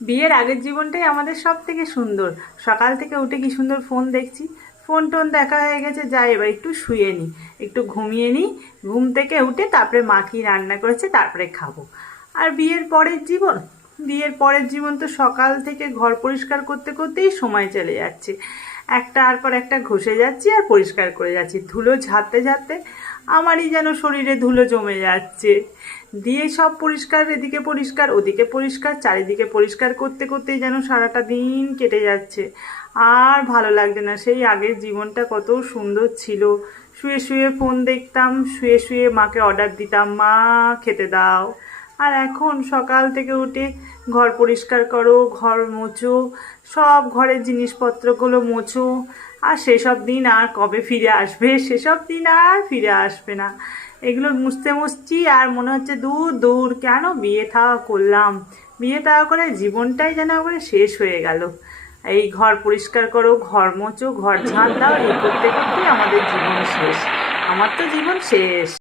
বিয়ের আগের জীবনটাই আমাদের সব থেকে সুন্দর। সকাল থেকে উঠে কি সুন্দর ফোন দেখছি, ফোন টোন দেখা হয়ে গেছে, যাই এবার একটু শুয়ে নিই, একটু ঘুমিয়ে নিই। ঘুম থেকে উঠে তারপরে মা কি রান্না করেছে তারপরে খাবো। আর বিয়ের পরের জীবন তো সকাল থেকে ঘর পরিষ্কার করতে করতেই সময় চলে যাচ্ছে। একটার পর একটা ঘষে যাচ্ছি আর পরিষ্কার করে যাচ্ছি, ধুলো ঝাড়তে ঝাড়তে আমারই যেন শরীরে ধুলো জমে যাচ্ছে। দিয়ে সব পরিষ্কার, এদিকে পরিষ্কার ওদিকে পরিষ্কার, চারিদিকে পরিষ্কার করতে করতেই যেন সারাটা দিন কেটে যাচ্ছে। আর ভালো লাগছে না। সেই আগের জীবনটা কত সুন্দর ছিল। শুয়ে শুয়ে ফোন দেখতাম, শুয়ে শুয়ে মাকে অর্ডার দিতাম, মা খেতে দাও। আর এখন সকাল থেকে উঠে ঘর পরিষ্কার করো, ঘর মোছো, সব ঘরের জিনিসপত্রগুলো মোছো। আর সেসব দিন আর কবে ফিরে আসবে? সেসব দিন আর ফিরে আসবে না। এগুলো মুছতে মুছছি আর মনে হচ্ছে দূর দূর, কেন বিয়ে থাওয়া করলাম? বিয়ে থাওয়া করে জীবনটাই যেন একবারে শেষ হয়ে গেল। এই ঘর পরিষ্কার করো, ঘর মোছো, ঘর ঝাঁট দাও, এই করতে করতেই আমাদের জীবন শেষ। আমার তো জীবন শেষ।